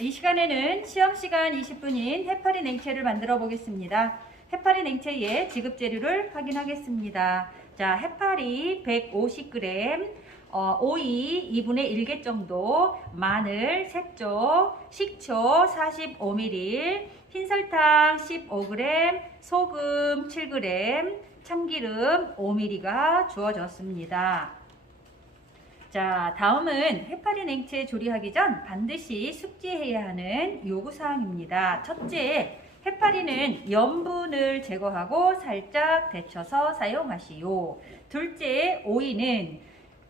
이 시간에는 시험시간 20분인 해파리 냉채를 만들어 보겠습니다. 해파리 냉채의 지급 재료를 확인하겠습니다. 자, 해파리 150g, 오이 2분의 1개 정도, 마늘 3쪽, 식초 45ml, 흰설탕 15g, 소금 7g, 참기름 5ml가 주어졌습니다. 자, 다음은 해파리 냉채 조리하기 전 반드시 숙지해야 하는 요구사항입니다. 첫째, 해파리는 염분을 제거하고 살짝 데쳐서 사용하시오. 둘째, 오이는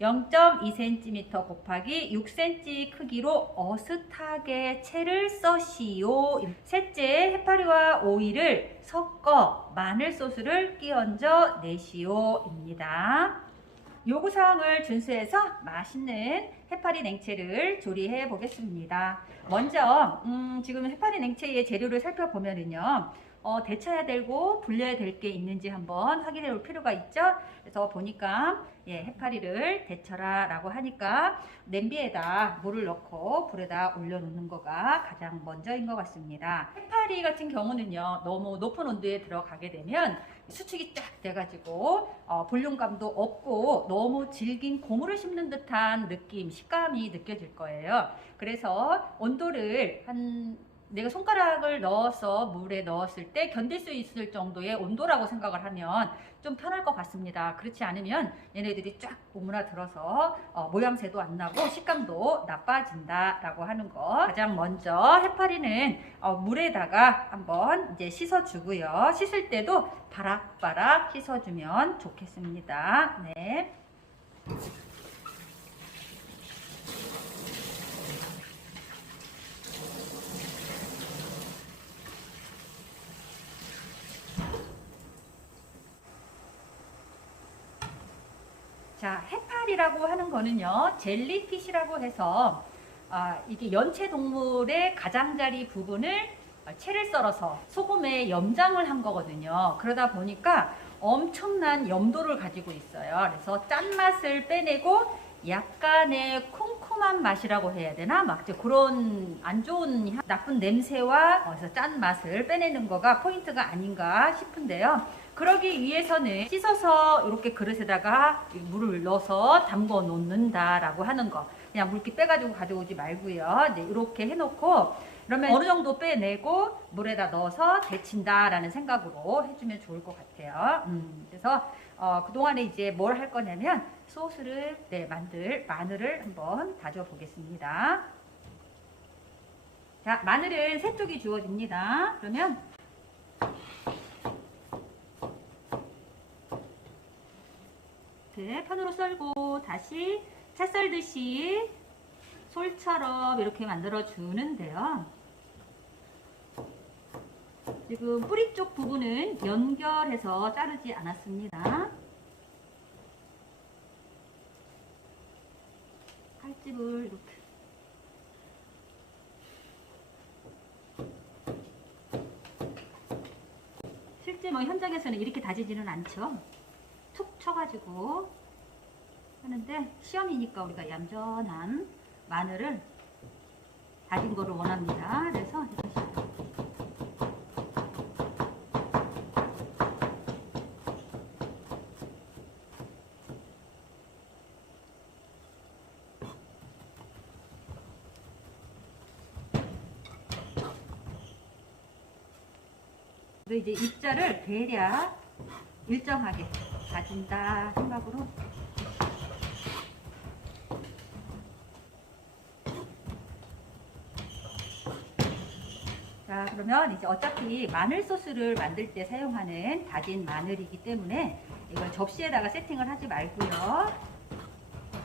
0.2cm 곱하기 6cm 크기로 어슷하게 채를 써시오. 셋째, 해파리와 오이를 섞어 마늘 소스를 끼얹어 내시오입니다. 요구사항을 준수해서 맛있는 해파리 냉채를 조리해 보겠습니다. 먼저 지금 해파리 냉채의 재료를 살펴보면은요, 데쳐야 되고 불려야 될 게 있는지 한번 확인해 볼 필요가 있죠. 그래서 보니까 해파리를 데쳐라 라고 하니까 냄비에다 물을 넣고 불에다 올려놓는 거가 가장 먼저인 것 같습니다. 해파리 같은 경우는요, 너무 높은 온도에 들어가게 되면 수축이 쫙 돼가지고 볼륨감도 없고 너무 질긴 고무를 씹는 듯한 느낌, 식감이 느껴질 거예요. 그래서 온도를 내가 손가락을 넣어서 물에 넣었을 때 견딜 수 있을 정도의 온도라고 생각을 하면 좀 편할 것 같습니다. 그렇지 않으면 얘네들이 쫙 오므라들어서 모양새도 안 나고 식감도 나빠진다 라고 하는 거. 가장 먼저 해파리는 물에다가 한번 이제 씻어 주고요. 씻을 때도 바락바락 씻어주면 좋겠습니다. 네. 자, 해파리라고 하는 거는요, 젤리피쉬라고 해서 이게 연체 동물의 가장자리 부분을 채를 썰어서 소금에 염장을 한 거거든요. 그러다 보니까 엄청난 염도를 가지고 있어요. 그래서 짠맛을 빼내고 약간의 쿰쿰한 맛이라고 해야 되나? 막 그런 안 좋은 나쁜 냄새와 그래서 짠맛을 빼내는 거가 포인트가 아닌가 싶은데요. 그러기 위해서는 씻어서 이렇게 그릇에다가 물을 넣어서 담궈 놓는다라고 하는 거. 그냥 물기 빼가지고 가져오지 말고요. 이제 이렇게 해놓고 그러면 어느 정도 빼내고 물에다 넣어서 데친다라는 생각으로 해주면 좋을 것 같아요. 그래서 그동안에 이제 뭘 할 거냐면 소스를 마늘을 한번 다져 보겠습니다. 자, 마늘은 3쪽이 주어집니다. 그러면 판으로 썰고 다시 채 썰듯이 솔처럼 이렇게 만들어 주는데요. 지금 뿌리 쪽 부분은 연결해서 자르지 않았습니다. 칼집을 이렇게 실제 현장에서는 이렇게 다지지는 않죠. 툭 쳐가지고 하는데 시험이니까 우리가 얌전한 마늘을 다진 거를 원합니다. 그래서 이렇게 이제 입자를 대략 일정하게 다진다 생각으로 자, 그러면 이제 어차피 마늘 소스를 만들 때 사용하는 다진 마늘이기 때문에 이걸 접시에다가 세팅을 하지 말고요.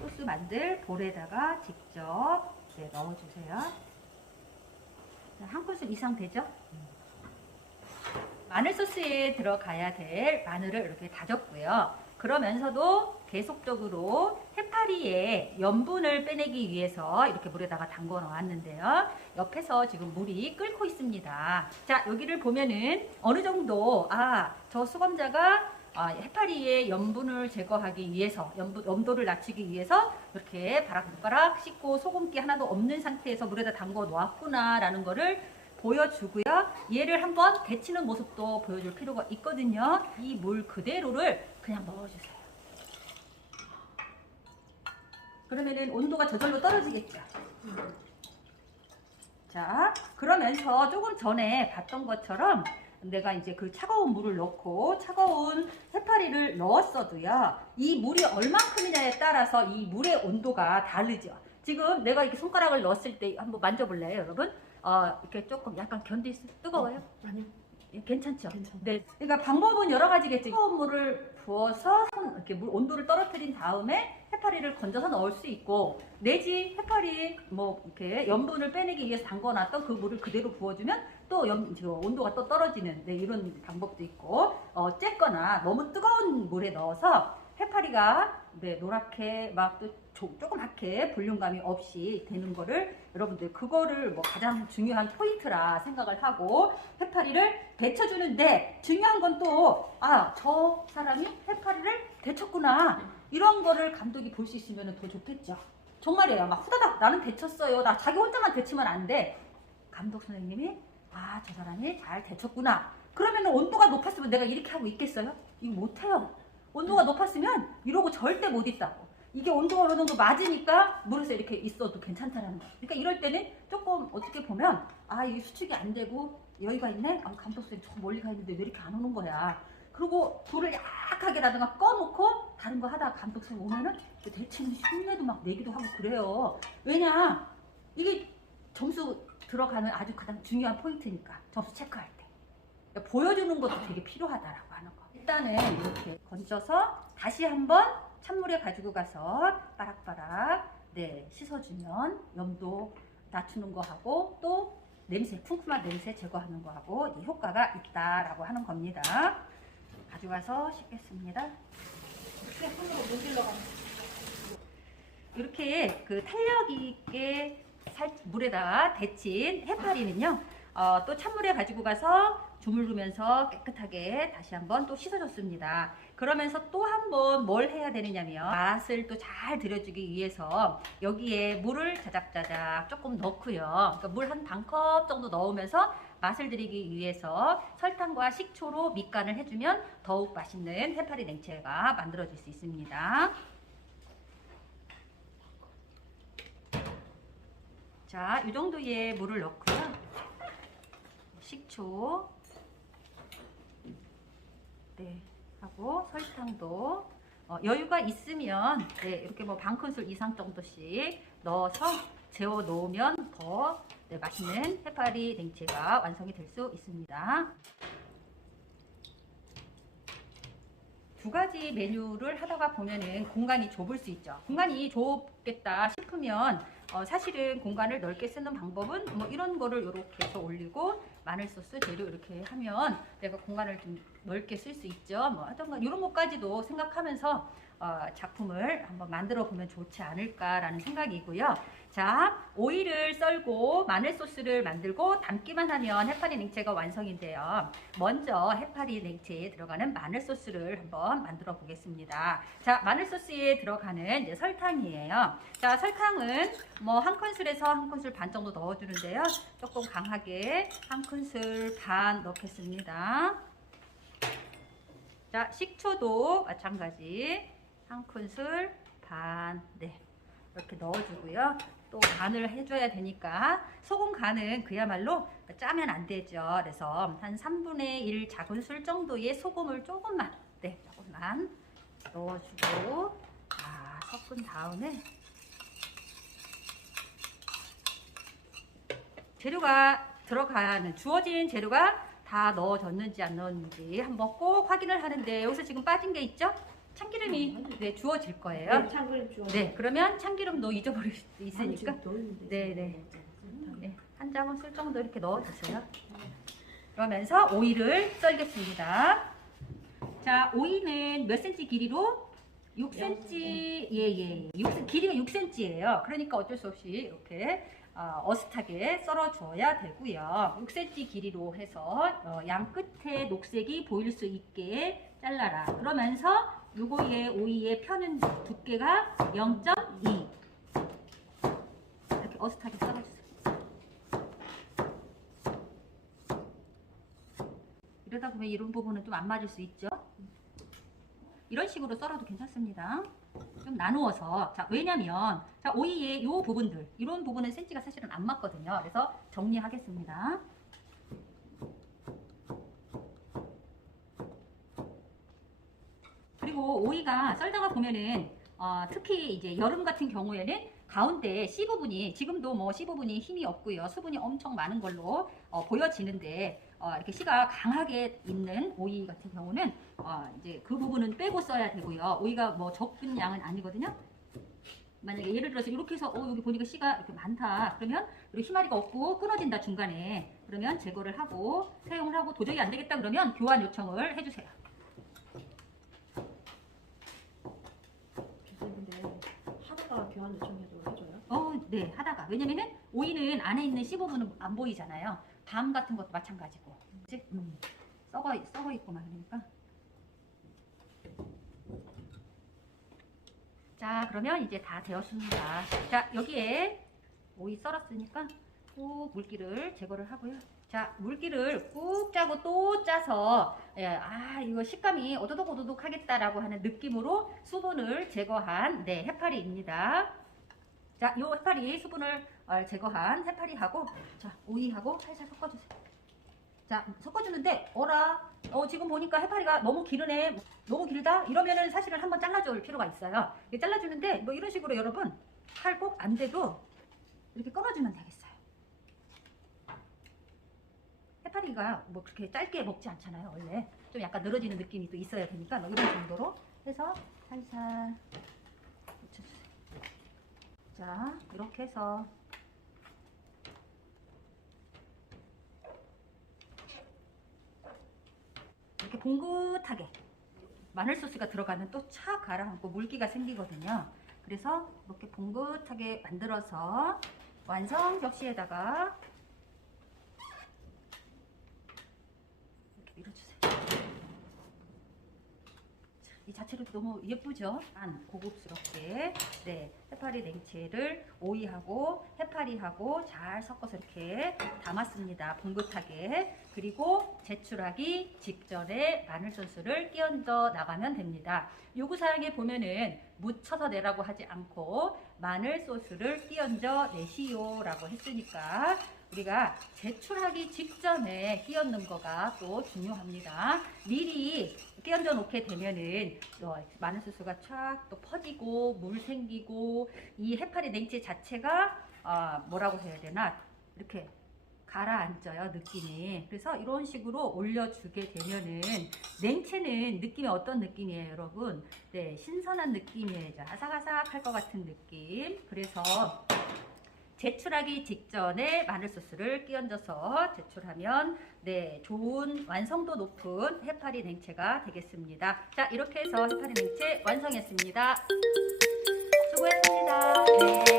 소스 만들 볼에다가 직접 넣어주세요. 한 큰술 이상 되죠? 마늘 소스에 들어가야 될 마늘을 이렇게 다졌고요. 그러면서도 계속적으로 해파리의 염분을 빼내기 위해서 이렇게 물에다가 담궈 놓았는데요. 옆에서 지금 물이 끓고 있습니다. 자, 여기를 보면은 어느 정도 저 수검자가 해파리의 염분을 제거하기 위해서 염도를 낮추기 위해서 이렇게 바락바락 씻고 소금기 하나도 없는 상태에서 물에다 담궈 놓았구나 라는 거를 보여주고요. 얘를 한번 데치는 모습도 보여줄 필요가 있거든요. 이 물 그대로를 그냥 넣어주세요. 그러면은 온도가 저절로 떨어지겠죠. 자, 그러면서 조금 전에 봤던 것처럼 내가 이제 그 차가운 물을 넣고 차가운 해파리를 넣었어도요, 이 물이 얼만큼이냐에 따라서 이 물의 온도가 다르죠. 지금 내가 이렇게 손가락을 넣었을 때 한번 만져볼래요, 여러분? 이렇게 조금 약간 견딜 수 뜨거워요? 아니요. 괜찮죠? 괜찮아요. 네. 그러니까 방법은 여러 가지겠죠. 차가운 물을 부어서 이렇게 물 온도를 떨어뜨린 다음에 해파리를 건져서 넣을 수 있고, 내지 해파리 뭐 이렇게 염분을 빼내기 위해서 담궈놨던 그 물을 그대로 부어주면 또 온도가 또 떨어지는, 네, 이런 방법도 있고, 쬐거나 너무 뜨거운 물에 넣어서 해파리가 네, 노랗게 막 또 조그맣게 볼륨감이 없이 되는 거를 여러분들 그거를 뭐 가장 중요한 포인트라 생각을 하고 해파리를 데쳐주는데, 중요한 건 또 저 사람이 해파리를 데쳤구나 이런 거를 감독이 볼 수 있으면 더 좋겠죠. 정말이에요. 막 후다닥 나는 데쳤어요. 나 자기 혼자만 데치면 안 돼. 감독 선생님이 저 사람이 잘 데쳤구나. 그러면 온도가 높았으면 내가 이렇게 하고 있겠어요? 이거 못해요. 온도가 높았으면 이러고 절대 못 있다고. 이게 온도가 어느 정도 맞으니까 물에서 이렇게 있어도 괜찮다는 거예요. 그러니까 이럴 때는 조금 어떻게 보면 이게 수축이 안 되고 여유가 있네? 감독 선생님 저 멀리 가 있는데 왜 이렇게 안 오는 거야? 그리고 불을 약하게라든가 꺼놓고 다른 거 하다가 감독 선생님 오면은 대체는 흉내도 막 내기도 하고 그래요. 왜냐? 이게 점수 들어가는 아주 가장 중요한 포인트니까, 점수 체크할 때. 그러니까 보여주는 것도 되게 필요하다라고 하는 거. 일단은 이렇게 건져서 다시 한번 찬물에 가지고 가서 빠락빠락 씻어주면 염도 낮추는 거 하고 또 냄새, 쿰쿰한 냄새 제거하는 거 하고 이 효과가 있다라고 하는 겁니다. 가져가서 씻겠습니다. 이렇게 손으로 문질러 가면 이렇게 그 탄력 있게 물에다가 데친 해파리는요, 또 찬물에 가지고 가서 주물르면서 깨끗하게 다시 한번 또 씻어줬습니다. 그러면서 또 한번 뭘 해야 되느냐면 맛을 또 잘 들여주기 위해서 여기에 물을 자작자작 조금 넣고요. 그러니까 물 한 반 컵 정도 넣으면서 맛을 들이기 위해서 설탕과 식초로 밑간을 해주면 더욱 맛있는 해파리 냉채가 만들어질 수 있습니다. 자, 이 정도의 물을 넣고요. 식초 하고 설탕도 여유가 있으면 이렇게 뭐 반 큰술 이상 정도씩 넣어서 재워 놓으면 더 맛있는 해파리 냉채가 완성이 될 수 있습니다. 두 가지 메뉴를 하다가 보면은 공간이 좁을 수 있죠. 공간이 좁겠다 싶으면 사실은 공간을 넓게 쓰는 방법은 뭐 이런 거를 이렇게 해서 올리고 마늘 소스 재료 이렇게 하면 내가 공간을 좀 넓게 쓸 수 있죠. 뭐 하던가 이런 것까지도 생각하면서 작품을 한번 만들어 보면 좋지 않을까라는 생각이고요. 자, 오이를 썰고 마늘 소스를 만들고 담기만 하면 해파리 냉채가 완성인데요. 먼저 해파리 냉채에 들어가는 마늘 소스를 한번 만들어 보겠습니다. 자, 마늘 소스에 들어가는 이제 설탕이에요. 자, 설탕은 뭐 한 큰술에서 한 큰술 반 정도 넣어주는데요. 조금 강하게 한 큰술 반 넣겠습니다. 자, 식초도 마찬가지 한 큰술 반 이렇게 넣어주고요. 또 간을 해줘야 되니까 소금 간은 그야말로 짜면 안 되죠. 그래서 한 3분의 1 작은술 정도의 소금을 조금만 넣어주고 섞은 다음에 재료가 들어가는 주어진 재료가 다 넣어졌는지 안 넣었는지 한번 꼭 확인을 하는데, 여기서 지금 빠진 게 있죠? 참기름이 주어질 거예요. 네, 참기름 주어. 그러면 참기름도 잊어버릴 수도 있으니까 네. 한 작은술 정도 이렇게 넣어주세요. 그러면서 오이를 썰겠습니다. 자, 오이는 몇 cm 길이로? 6cm, 길이가 6cm예요. 그러니까 어쩔 수 없이 이렇게 어슷하게 썰어 주어야 되고요. 6cm 길이로 해서 양 끝에 녹색이 보일 수 있게 잘라라. 그러면서 요거의 오이의 편은 두께가 0.2 어슷하게 썰어주세요. 이러다 보면 이런 부분은 좀 안 맞을 수 있죠. 이런 식으로 썰어도 괜찮습니다. 좀 나누어서. 자, 왜냐면 자, 오이의 요 부분들, 이런 부분은 센치가 사실은 안 맞거든요. 그래서 정리하겠습니다. 그리고 오이가 썰다가 보면은 특히 이제 여름 같은 경우에는 가운데 C 부분이, 지금도 뭐 C 부분이 힘이 없고요, 수분이 엄청 많은 걸로 보여지는데, 이렇게 C가 강하게 있는 오이 같은 경우는 이제 그 부분은 빼고 써야 되고요. 오이가 뭐 적은 양은 아니거든요. 만약에 예를 들어서 이렇게 해서 여기 보니까 C가 이렇게 많다 그러면 여기 희마리가 없고 끊어진다 중간에, 그러면 제거를 하고 사용을 하고, 도저히 안 되겠다 그러면 교환 요청을 해주세요. 하다가 교환 요청해도 해줘요? 네, 하다가. 왜냐면은 오이는 안에 있는 C 부분은 안 보이잖아요. 밤 같은 것도 마찬가지고. 그치? 썩어 있고만 그러니까. 자, 그러면 이제 다 되었습니다. 자, 여기에 오이 썰었으니까 꾹 물기를 제거를 하고요. 자, 물기를 꾹 짜고 또 짜서, 이거 식감이 오도독오도독 하겠다라고 하는 느낌으로 수분을 제거한, 네, 해파리입니다. 자, 요 해파리, 수분을 제거한 해파리하고, 자, 오이하고 살살 섞어주세요. 자, 섞어주는데, 지금 보니까 해파리가 너무 기르네, 너무 길다? 이러면은 사실은 한번 잘라줄 필요가 있어요. 잘라주는데, 뭐 이런 식으로 여러분, 칼 꼭 안 돼도 이렇게 끊어주면 되겠어요. 해파리가 뭐 그렇게 짧게 먹지 않잖아요, 원래. 좀 약간 늘어지는 느낌이 또 있어야 되니까, 뭐 이런 정도로 해서 살살 묻혀주세요. 자, 이렇게 해서 이렇게 봉긋하게 마늘 소스가 들어가면 또 착 가라앉고 물기가 생기거든요. 그래서 이렇게 봉긋하게 만들어서 완성 접시에다가 이렇게 밀어주세요. 이 자체로도 너무 예쁘죠? 고급스럽게, 네, 해파리 냉채를 오이하고 해파리하고 잘 섞어서 이렇게 담았습니다. 봉긋하게. 그리고 제출하기 직전에 마늘 소스를 끼얹어 나가면 됩니다. 요구사항에 보면은 묻혀서 내라고 하지 않고 마늘 소스를 끼얹어 내시오 라고 했으니까 우리가 제출하기 직전에 끼얹는 거가 또 중요합니다. 미리 끼얹어 놓게 되면은 마늘 소스가 촥 또 퍼지고 물 생기고 이 해파리 냉채 자체가 뭐라고 해야 되나, 이렇게 가라앉아요, 느낌이. 그래서 이런 식으로 올려주게 되면은 냉채는 느낌이 어떤 느낌이에요, 여러분? 네, 신선한 느낌이에요. 아삭아삭 할 것 같은 느낌. 그래서 제출하기 직전에 마늘 소스를 끼얹어서 제출하면, 네, 좋은 완성도 높은 해파리 냉채가 되겠습니다. 자, 이렇게 해서 해파리 냉채 완성했습니다. 수고했습니다. 네.